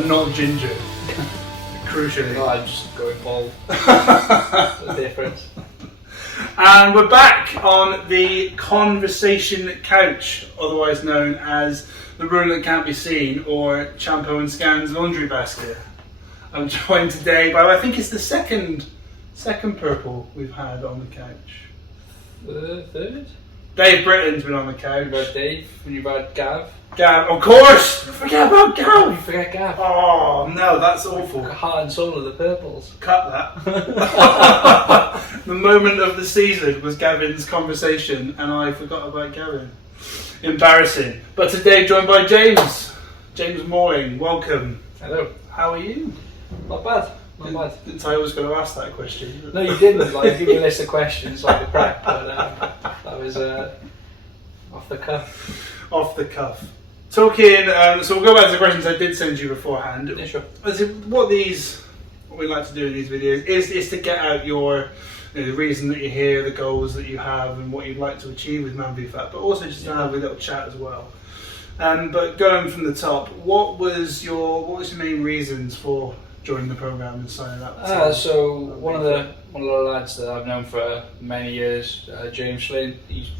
but not ginger. Crucially. No, I'm just going bald. The difference. And we're back on the conversation couch, otherwise known as the room that can't be seen, or Champo and Scan's laundry basket. I'm joined today by, I think it's the second purple we've had on the couch. Third? Dave Britton's been on the couch. You've had Dave, and you've had Gav. Gav, of course! Forget about Oh, you Gav! forget Gav. Oh no, that's awful. Heart and soul of the purples. Cut that. The moment of the season was Gavin's conversation, and I forgot about Gavin. Embarrassing. But today joined by James Morling. Welcome. Hello. How are you? Not bad. Not bad. Didn't I was going to ask that question? No, you didn't. Like, give me a list of questions like the prep, but that was off the cuff. Off the cuff. Talking. So we'll go back to the questions I did send you beforehand. Yeah, sure. What we like to do in these videos is to get out the reason that you're here, the goals that you have, and what you'd like to achieve with MANvFAT, but also just to have a little chat as well. But going from the top, what was your main reasons for joining the program and signing up? So one of the lads that I've known for many years, James Morling, he's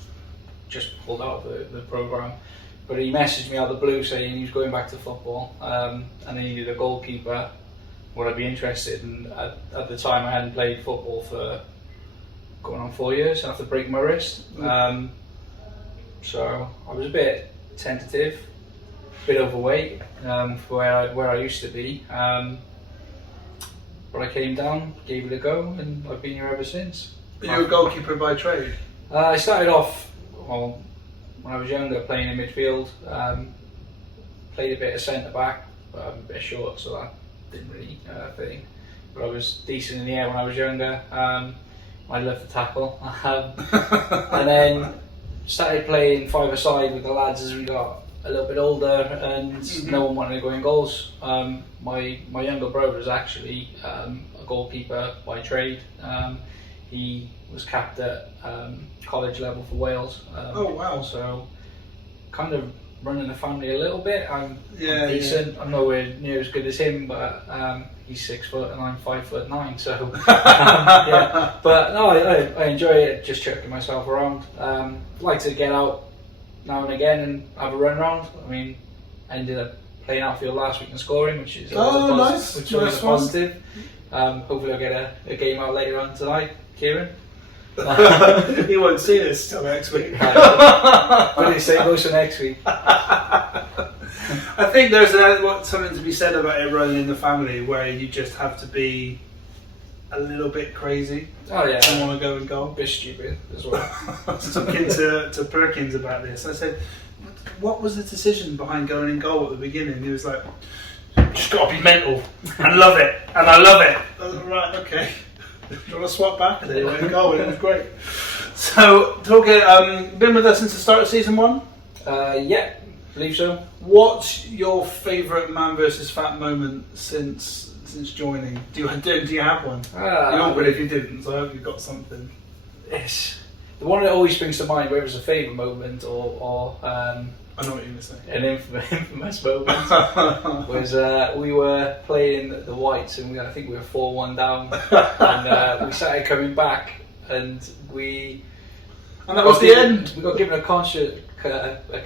just pulled out of the program, but he messaged me out of the blue saying he was going back to football, and he needed a goalkeeper. Would I be interested? And at the time, I hadn't played football for going on 4 years. I have to break my wrist, so I was a bit tentative, a bit overweight for where I used to be. But I came down, gave it a go, and I've been here ever since. Are you a goalkeeper by trade? I started off, when I was younger, playing in midfield. Played a bit of centre back, but I'm a bit short, so that didn't really thing. But I was decent in the air when I was younger. I loved to tackle. And then started playing five-a-side with the lads as we got a little bit older, and no one wanted to go in goals. My younger brother is actually a goalkeeper by trade. He was capped at college level for Wales. Oh wow! So kind of running the family a little bit. I'm decent. I'm nowhere near as good as him, but he's 6 foot and I'm 5'9". So yeah. But no, I enjoy it. Just chucking myself around. Like to get out now and again and have a run around. I mean, I ended up playing outfield last week and scoring, which is nice. Which is a positive. Hopefully I'll get a game out later on tonight, Kieran. You won't see this till next week. What did he say? Goes for next week. I think there's something to be said about it running in the family, where you just have to be a little bit crazy. Oh yeah. And want to go and goal. A bit stupid as well. I was talking to Perkins about this. I said, "What was the decision behind going in goal at the beginning?" He was like, "You just got to be mental and love it, and I love it." I was like, right, okay. Do you want to swap back? And then he went and goal, and it was great. So, talking, been with us since the start of season 1? Yeah, believe so. What's your favourite MANvFAT moment since joining? Do you have one? You would if you didn't, so I hope you've got something. Yes. The one that always springs to mind, whether it's a favourite moment or I know what you're going to say. an infamous moment, was we were playing the Whites, and I think we were 4-1 down, and we started coming back, and that was the end. We got given a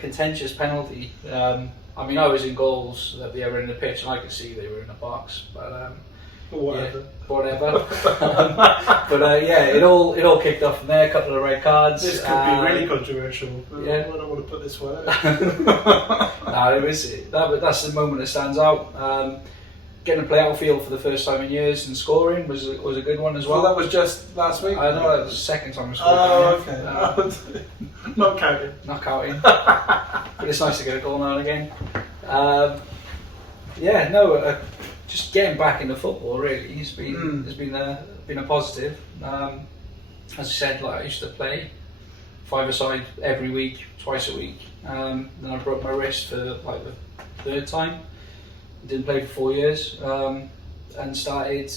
contentious penalty. I mean, I was in goals at the other end of the pitch, and I could see they were in the box, but whatever. Yeah, whatever. But yeah, it all kicked off from there. A couple of red cards. This could be really controversial. Yeah. I don't want to put this one out. No, that's the moment that stands out. Getting to play outfield for the first time in years and scoring was a good one as well. Well, that was just last week. I know that was the second time I scored. Oh, okay. Not counting. Not counting. But it's nice to get a goal now and again. Just getting back into football really has been a positive. As I said, like I used to play 5-a-side every week, twice a week. Then I broke my wrist for like the third time. Didn't play for 4 years, and started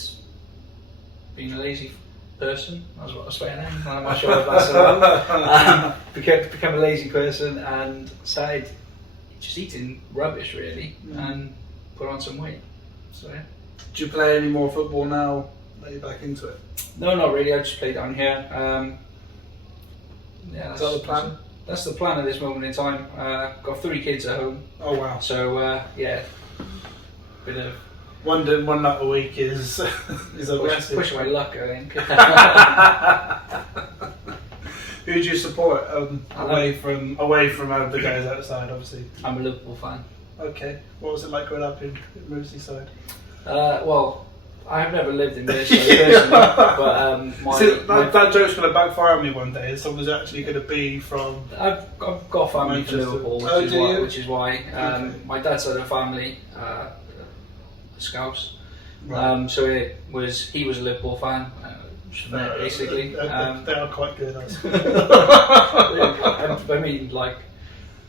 being a lazy person. That's what I was saying then. I'm not sure if that's the one. Became a lazy person and started just eating rubbish really, and put on some weight. So yeah. Do you play any more football now that you're back into it? No, not really. I just play down here. Yeah, Is that the plan? That's the plan at this moment in time. Got 3 kids at home. Oh wow! So yeah, bit of One night a week is aggressive. push my luck, I think. Who do you support away from the guys outside? Obviously, I'm a Liverpool fan. Okay, what was it like growing up in Merseyside? Well, I've never lived in Merseyside personally, but that joke's going to backfire on me one day. Someone's actually going to be from. I've got family from Liverpool, which is why Okay. my dad's side of the family, Scouse. Right. So he was a Liverpool fan, basically. They are quite good. I mean, like,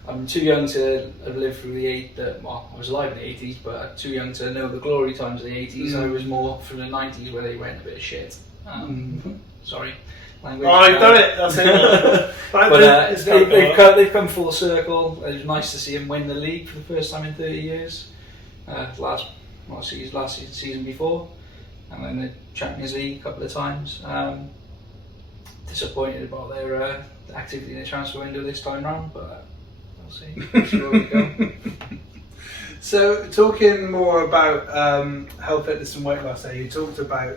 I'm too young to have lived through the well, I was alive in the 80s, but too young to know the glory times of the 80s. I was more from the 90s where they went a bit of shit. Sorry. Language. Oh, I've done it. That's it. But they've come full circle. It was nice to see them win the league for the first time in 30 years. Last season before, and then the Champions League a couple of times. Disappointed about their activity in the transfer window this time round, but we'll see. We'll see where we go. So, talking more about health, fitness, and weight loss. There, you talked about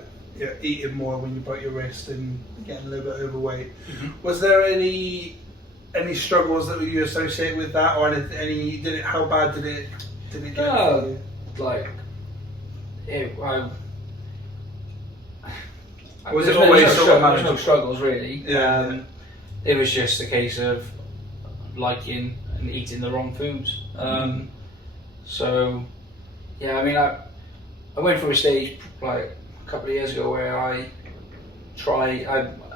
eating more when you broke your wrist and getting a little bit overweight. Was there any struggles that you associate with that, or any? How bad did it get for you? Like, Was it always sort of there's no manageable? struggles really. Yeah. It was just a case of liking and eating the wrong foods. So, yeah, I mean, I went through a stage like a couple of years ago where I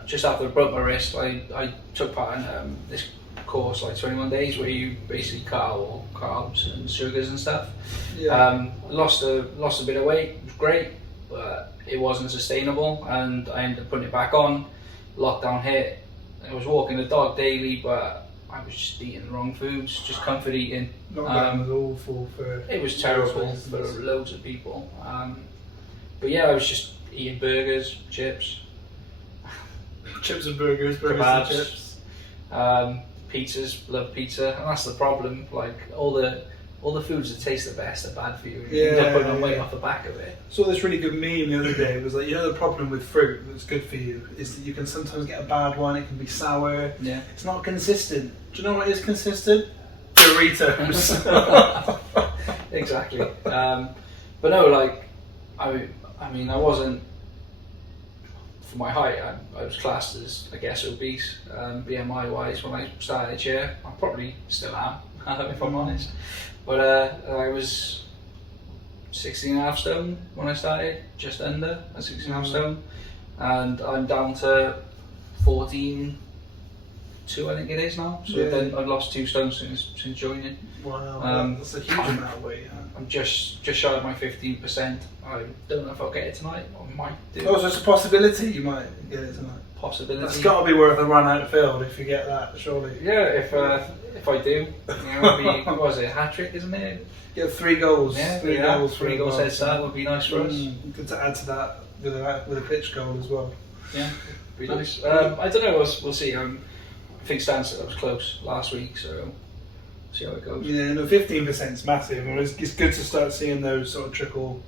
just after I broke my wrist, I took part in this course, like 21 days, where you basically cut out all carbs and sugars and stuff. Yeah. Lost a bit of weight. It was great, but it wasn't sustainable, and I ended up putting it back on. Lockdown hit. I was walking the dog daily, but I was just eating the wrong foods, just comfort eating. Lockdown was awful for. It was terrible for loads of people. But yeah, I was just eating burgers, chips, Chips and burgers, kebabs, and chips. Pizzas. Love pizza, and that's the problem. Like all the foods that taste the best are bad for you. And you end up putting on weight off the back of it. Saw this really good meme the other day. It was like, the problem with fruit that's good for you is that you can sometimes get a bad one. It can be sour. Yeah. It's not consistent. Do you know what is consistent? Doritos. Exactly. But no, like I mean, I wasn't. For my height, I was classed as, I guess, obese, BMI wise, when I started here. I probably still am, if I'm honest. But I was 16.5 stone when I started, just under 16.5 stone. And I'm down to 14.2, I think it is now. So I've lost 2 stone since joining. Wow, that's a huge amount of weight. Huh? I'm just shy of my 15%. I don't know if I'll get it tonight. I might do. Oh, so it's a possibility you might get it tonight. Possibility. That's got to be worth a run out of field if you get that, surely. Yeah, if I do, it'll be, what was it, a hat trick, isn't it? Get 3 goals. Yeah, 3 goals. 3 goals head start would be nice for us. Good to add to that with a pitch goal as well. Yeah, be nice. I don't know. We'll see. I think Stansted was close last week, so see how it goes. Yeah, no, 15% is massive. And it's good to start seeing those sort of trickle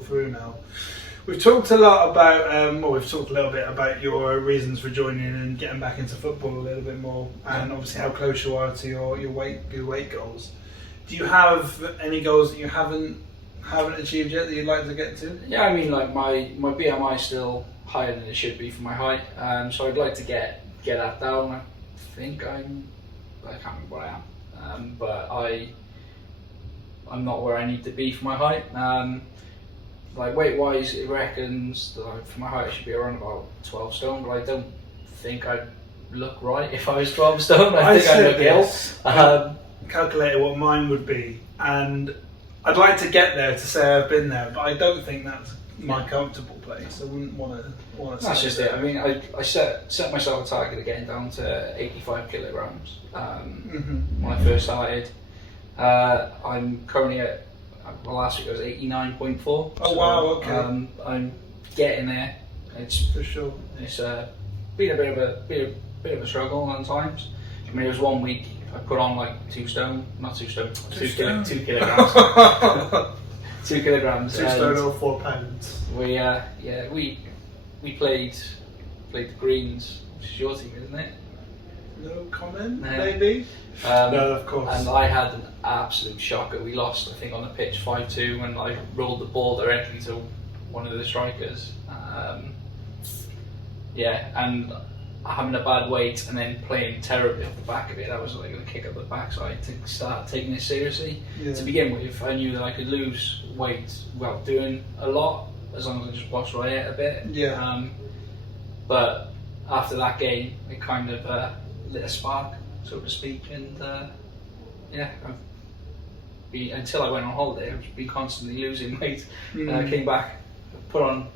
through now. We've talked a lot about, we've talked a little bit about your reasons for joining and getting back into football a little bit more, and obviously how close you are to your weight goals. Do you have any goals that you haven't achieved yet that you'd like to get to? Yeah, I mean, like my BMI is still higher than it should be for my height, so I'd like to get that down. I think I can't remember where I am, but I'm not where I need to be for my height. Like weight wise, it reckons that for my height I should be around about 12 stone, but I don't think I'd look right if I was 12 stone. I think I'd look ill. Calculated what mine would be, and I'd like to get there to say I've been there, but I don't think that's my comfortable place. I wouldn't want to. That's just it. I mean, I set myself a target of getting down to 85 kilograms when I first started. I'm currently at well, last week I was 89.4. Oh wow, okay. I'm getting there. It's For sure. It's been a bit of a struggle at times. I mean, there was 1 week I put on like 2 stone, not 2 stone, 2 kilograms. 2 kilograms. 2 stone or 4 pounds. We played the Greens, which is your team, isn't it? No comment, No. maybe? No, of course. And I had an absolute shocker. We lost, I think, on the pitch 5-2 when I rolled the ball directly to one of the strikers. And having a bad weight and then playing terribly off the back of it, that was like a kick up the backside to start taking it seriously. Yeah. To begin with, I knew that I could lose weight while doing a lot, as long as I just watched what I ate a bit. Yeah. But after that game, it kind of lit a spark, so to speak, and until I went on holiday, I've been constantly losing weight. Came back, put on,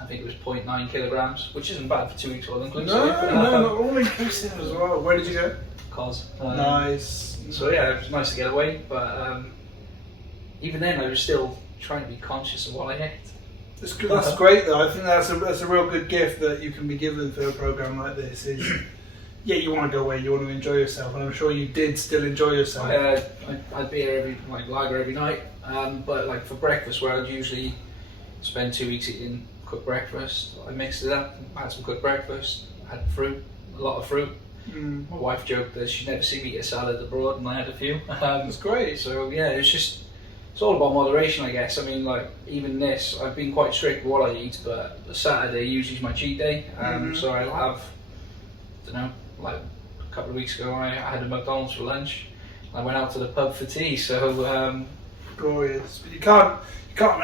I think it was 0.9 kilograms, which isn't bad for 2 weeks all inclusive. No, all inclusive as well. Where did you go? Cos. Nice. So yeah, it was nice to get away, but even then I was still trying to be conscious of what I ate. That's good. That's great though. I think that's a real good gift that you can be given for a program like this. Is yeah, you want to go away, you want to enjoy yourself, and I'm sure you did still enjoy yourself. I'd be here lager every night, but like for breakfast, where I'd usually spend 2 weeks eating cooked breakfast, I mixed it up, had some cooked breakfast, had fruit, a lot of fruit. My wife joked that she'd never seen me eat a salad abroad, and I had a few. That's great. So yeah, it's all about moderation, I guess. I mean, like even this, I've been quite strict with what I eat, but Saturday usually is my cheat day. So I'll have, like a couple of weeks ago, I had a McDonald's for lunch. I went out to the pub for tea. So glorious. But you can't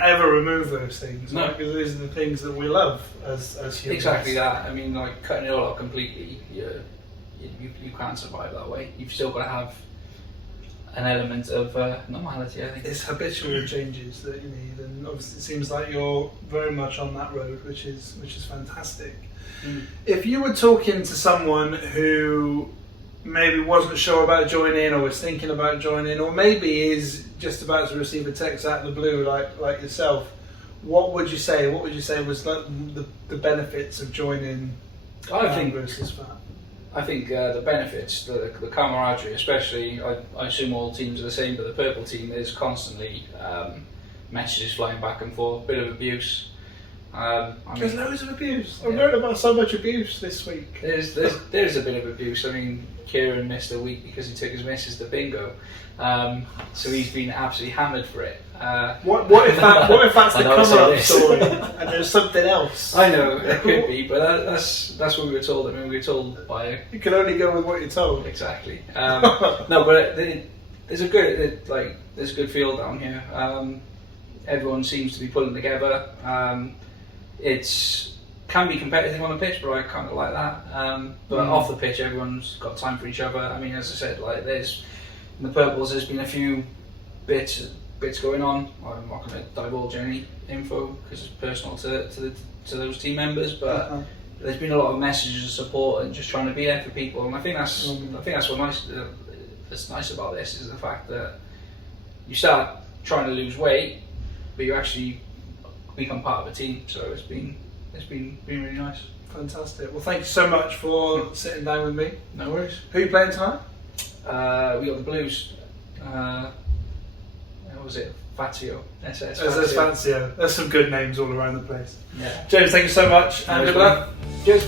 ever remove those things, No. right? Because those are the things that we love as humans. exactly that. I mean, like cutting it all out completely, you can't survive that way. You've still got to have an element of normality, I think. It's habitual changes that you need, and obviously it seems like you're very much on that road, which is fantastic. If you were talking to someone who maybe wasn't sure about joining, or was thinking about joining, or maybe is just about to receive a text out of the blue, like yourself, what would you say? What would you say was like the benefits of joining MANvFAT? I think the benefits, the camaraderie, especially, I assume all teams are the same, but the purple team, there's constantly messages flying back and forth, bit of abuse. There's loads of abuse. I've heard about so much abuse this week. There's a bit of abuse. I mean, Kieran missed a week because he took his missus to bingo, so he's been absolutely hammered for it. What if that's the cover-up story and there's something else? I know it could be, but that's what we were told. I mean, we were told by you can only go with what you're told. Exactly. No, but there's a good feel down here. Everyone seems to be pulling together. It's can be competitive on the pitch, but I kind of like that. But off the pitch, everyone's got time for each other. I mean, as I said, like there's in the purples, there's been a few bits going on. I'm not going to divulge any info because it's personal to those team members. But there's been a lot of messages of support and just trying to be there for people. And I think that's what's nice about this is the fact that you start trying to lose weight, but you actually become part of a team. So it's been really nice. Fantastic. Well, thank you so much for sitting down with me. No worries. Who are you playing tonight? We got the Blues. What was it? Fazio. SS Fazio. There's some good names all around the place. Yeah. James, thank you so much, and good luck. Cheers.